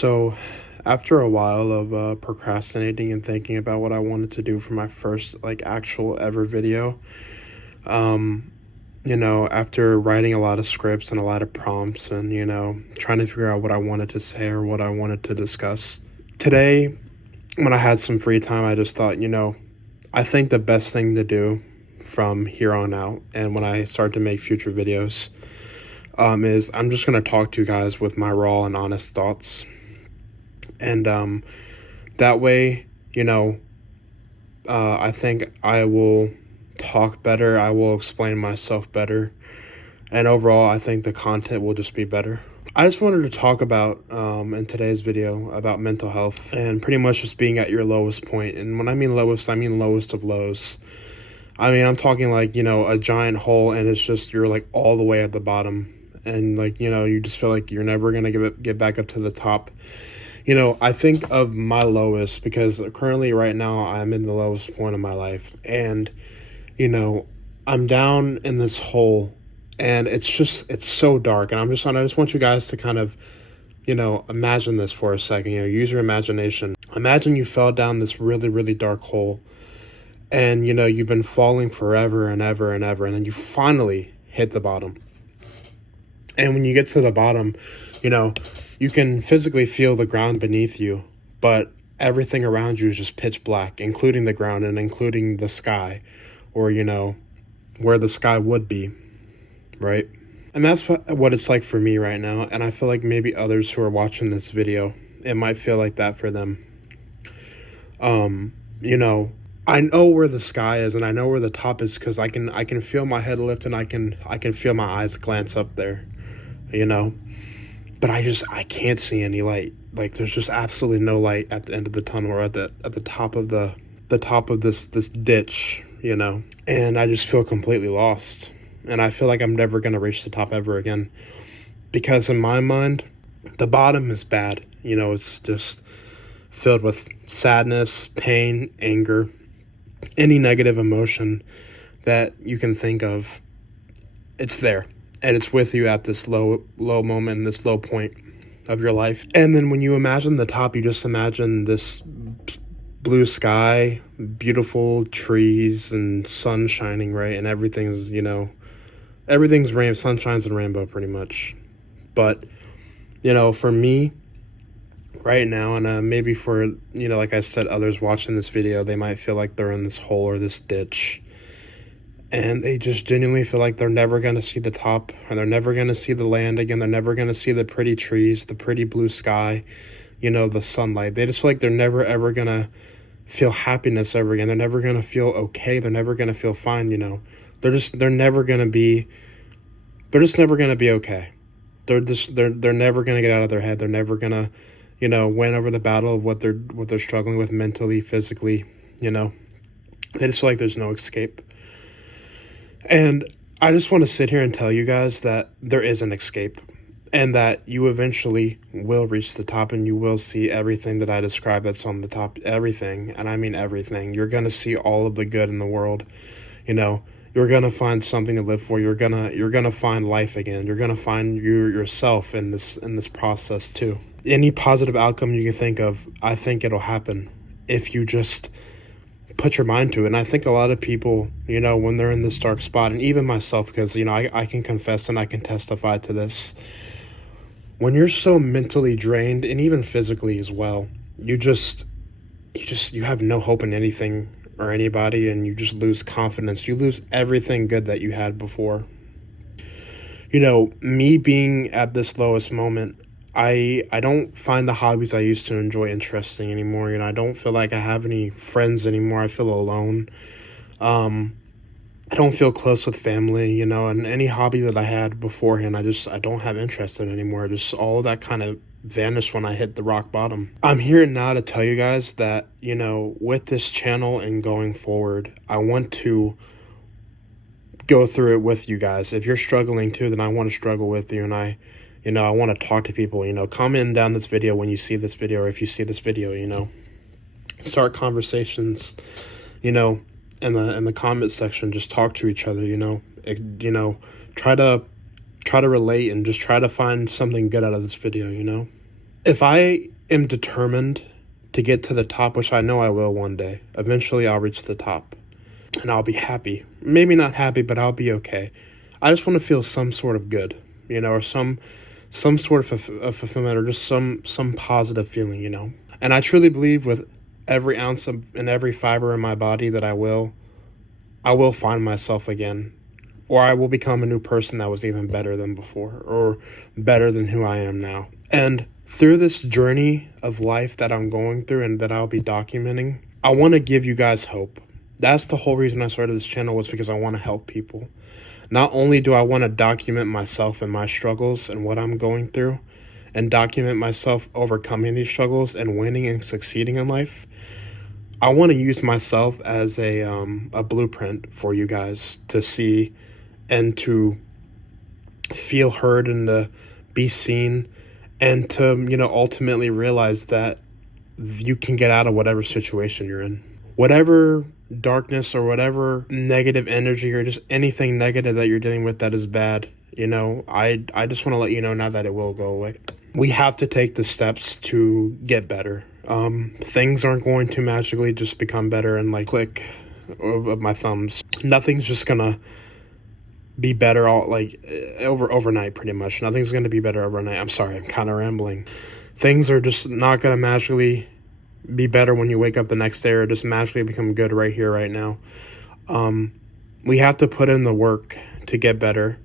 So, after a while of procrastinating and thinking about what I wanted to do for my first actual ever video, um, after writing a lot of scripts and a lot of prompts and trying to figure out what I wanted to say or what I wanted to discuss. Today, when I had some free time, I just thought, I think the best thing to do from here on out and when I start to make future videos is I'm just going to talk to you guys with my raw and honest thoughts. And that way, I think I will talk better. I will explain myself better. And overall, I think the content will just be better. I just wanted to talk about, in today's video, about mental health and pretty much just being at your lowest point. And when I mean lowest, I mean lowest of lows. I mean, I'm talking a giant hole and it's just, you're all the way at the bottom. And you just feel like you're never going to get back up to the top. I think of my lowest because currently right now I'm in the lowest point of my life. And, I'm down in this hole and it's so dark. And I just want you guys to kind of, imagine this for a second, use your imagination. Imagine you fell down this really, really dark hole and, you've been falling forever and ever and ever. And then you finally hit the bottom. And when you get to the bottom, you can physically feel the ground beneath you, but everything around you is just pitch black, including the ground and including the sky, or, where the sky would be, right? And that's what it's like for me right now. And I feel like maybe others who are watching this video, it might feel like that for them. I know where the sky is and I know where the top is because I can feel my head lift and I can feel my eyes glance up there, but I can't see any light. Like there's just absolutely no light at the end of the tunnel or at the top of the top of this ditch, and I just feel completely lost. And I feel like I'm never going to reach the top ever again because in my mind, the bottom is bad. It's just filled with sadness, pain, anger, any negative emotion that you can think of. It's there. And it's with you at this low moment, this low point of your life. And then when you imagine the top, you just imagine this blue sky, beautiful trees, and sun shining, right? And everything's sun shines and rainbow pretty much. But, for me right now, and maybe for, like I said, others watching this video, they might feel like they're in this hole or this ditch. And they just genuinely feel like they're never going to see the top, and they're never going to see the land again. They're never going to see the pretty trees, the pretty blue sky, the sunlight. They just feel like they're never, ever going to feel happiness ever again. They're never going to feel okay. They're never going to feel fine, They're never going to be okay. They're never going to get out of their head. They're never going to, win over the battle of what they're struggling with mentally, physically, They just feel like there's no escape. And I just want to sit here and tell you guys that there is an escape and that you eventually will reach the top and you will see everything that I described that's on the top, everything. And I mean everything. You're going to see all of the good in the world. You're going to find something to live for. You're going to find life again. You're going to find yourself in this process too. Any positive outcome you can think of, I think it'll happen if you just put your mind to it. And I think a lot of people, when they're in this dark spot, and even myself, because, I can confess and I can testify to this, when you're so mentally drained and even physically as well, you have no hope in anything or anybody, and you just lose confidence. You lose everything good that you had before. Me being at this lowest moment, I don't find the hobbies I used to enjoy interesting anymore. I don't feel like I have any friends anymore. I feel alone. I don't feel close with family, and any hobby that I had beforehand, I don't have interest in anymore. Just all that kind of vanished when I hit the rock bottom. I'm here now to tell you guys that, with this channel and going forward, I want to go through it with you guys. If you're struggling too, then I want to struggle with you, and I want to talk to people, comment down this video when you see this video, or if you see this video, start conversations, in the comment section. Just talk to each other, try to relate and just try to find something good out of this video, If I am determined to get to the top, which I know I will one day, eventually I'll reach the top and I'll be happy. Maybe not happy, but I'll be okay. I just want to feel some sort of good, or some sort of fulfillment, or just some positive feeling, And I truly believe with every ounce and every fiber in my body that I will find myself again, or I will become a new person that was even better than before, or better than who I am now. And through this journey of life that I'm going through and that I'll be documenting, I want to give you guys hope. That's the whole reason I started this channel, was because I want to help people. Not only do I want to document myself and my struggles and what I'm going through, and document myself overcoming these struggles and winning and succeeding in life, I want to use myself as a blueprint for you guys to see and to feel heard and to be seen, and to, ultimately realize that you can get out of whatever situation you're in. Whatever darkness or whatever negative energy or just anything negative that you're dealing with that is bad, I just want to let you know now that it will go away. We have to take the steps to get better. Things aren't going to magically just become better in like click of my thumbs. Nothing's just gonna be better overnight, pretty much. Nothing's gonna be better overnight. I'm sorry, I'm kind of rambling. Things are just not gonna magically be better when you wake up the next day, or just magically become good right here, right now. We have to put in the work to get better.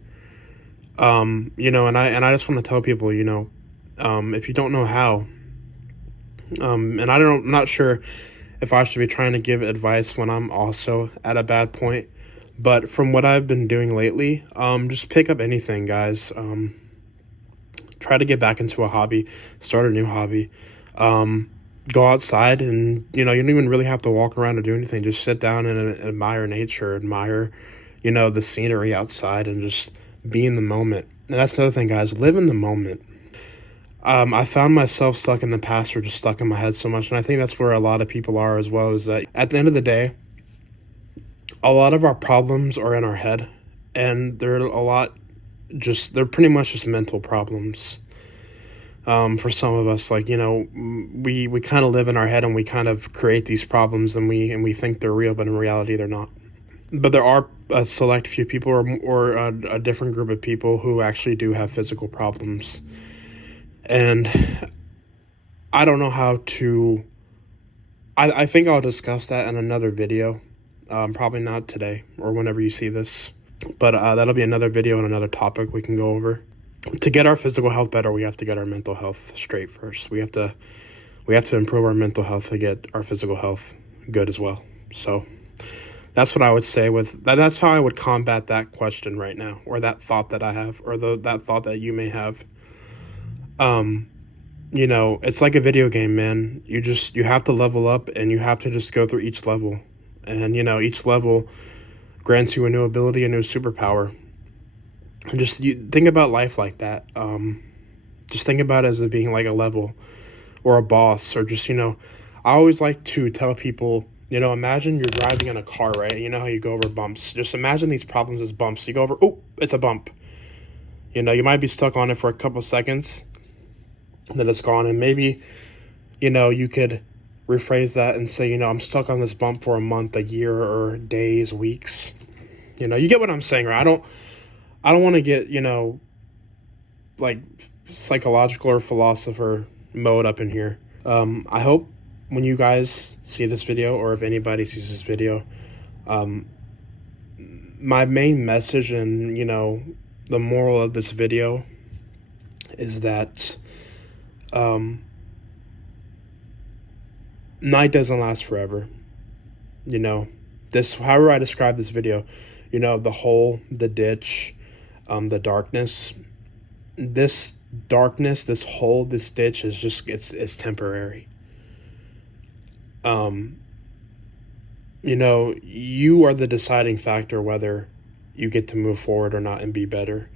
And I just want to tell people, if you don't know how, and I'm not sure if I should be trying to give advice when I'm also at a bad point, but from what I've been doing lately, just pick up anything, guys. Try to get back into a hobby, start a new hobby. Go outside, and you don't even really have to walk around or do anything. Just sit down and admire nature, admire the scenery outside, and just be in the moment. And that's another thing, guys. Live in the moment. I found myself stuck in the past, or just stuck in my head so much, and I think that's where a lot of people are as well. Is that at the end of the day, a lot of our problems are in our head, and they're pretty much just mental problems. For some of us, we kind of live in our head, and we kind of create these problems, and we think they're real, but in reality they're not. But there are a select few people, or a different group of people, who actually do have physical problems. And I don't know how to, I think I'll discuss that in another video. Probably not today or whenever you see this, but that'll be another video and another topic we can go over. To get our physical health better, we have to get our mental health straight first. We have to improve our mental health to get our physical health good as well. So that's what I would say with that. That's how I would combat that question right now, or that thought that I have, or that thought that you may have. It's like a video game, man. You have to level up, and you have to just go through each level. And, each level grants you a new ability, a new superpower. And just you think about life like that. Just think about it as it being like a level, or a boss, or just, I always like to tell people, imagine you're driving in a car, right? You know how you go over bumps. Just imagine these problems as bumps. You go over, oh, it's a bump. You might be stuck on it for a couple seconds, and then it's gone. And maybe, you could rephrase that and say, I'm stuck on this bump for a month, a year, or days, weeks. You get what I'm saying, right? I don't want to get, like psychological or philosopher mode up in here. I hope when you guys see this video, or if anybody sees this video, my main message and, the moral of this video is that night doesn't last forever. However I describe this video, the hole, the ditch, the darkness, this hole, this ditch is just, it's temporary. You are the deciding factor whether you get to move forward or not and be better.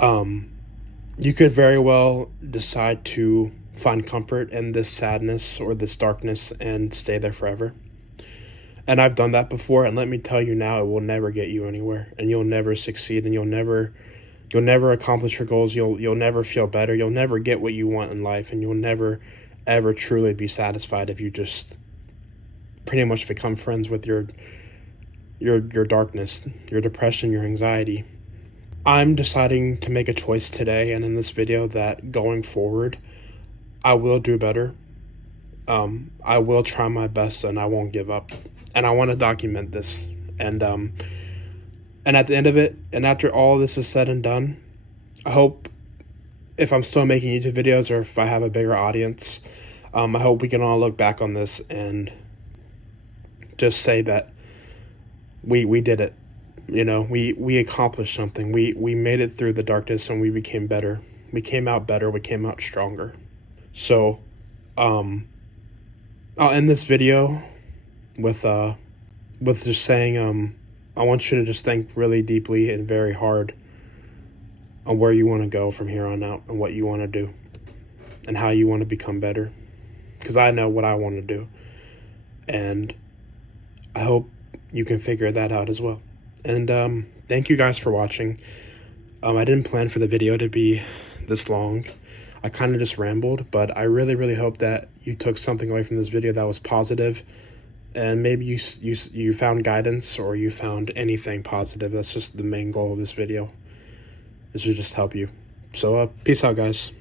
You could very well decide to find comfort in this sadness or this darkness and stay there forever. And I've done that before, and let me tell you now, it will never get you anywhere, and you'll never succeed, and you'll never You'll never accomplish your goals. You'll never feel better. You'll never get what you want in life, and you'll never ever truly be satisfied if you just pretty much become friends with your darkness, your depression, your anxiety. I'm deciding to make a choice today and in this video that going forward, I will do better. I will try my best and I won't give up. And I want to document this. And at the end of it, and after all this is said and done, I hope, if I'm still making YouTube videos or if I have a bigger audience, I hope we can all look back on this and just say that we did it. You know, we accomplished something. We made it through the darkness and we became better. We came out better. We came out stronger. So, I'll end this video with just saying, I want you to just think really deeply and very hard on where you want to go from here on out and what you want to do and how you want to become better. Because I know what I want to do. And I hope you can figure that out as well. And thank you guys for watching. I didn't plan for the video to be this long. I kind of just rambled, but I really hope that you took something away from this video that was positive, and maybe you found guidance or you found anything positive. That's just the main goal of this video, is to just help you. So peace out, guys.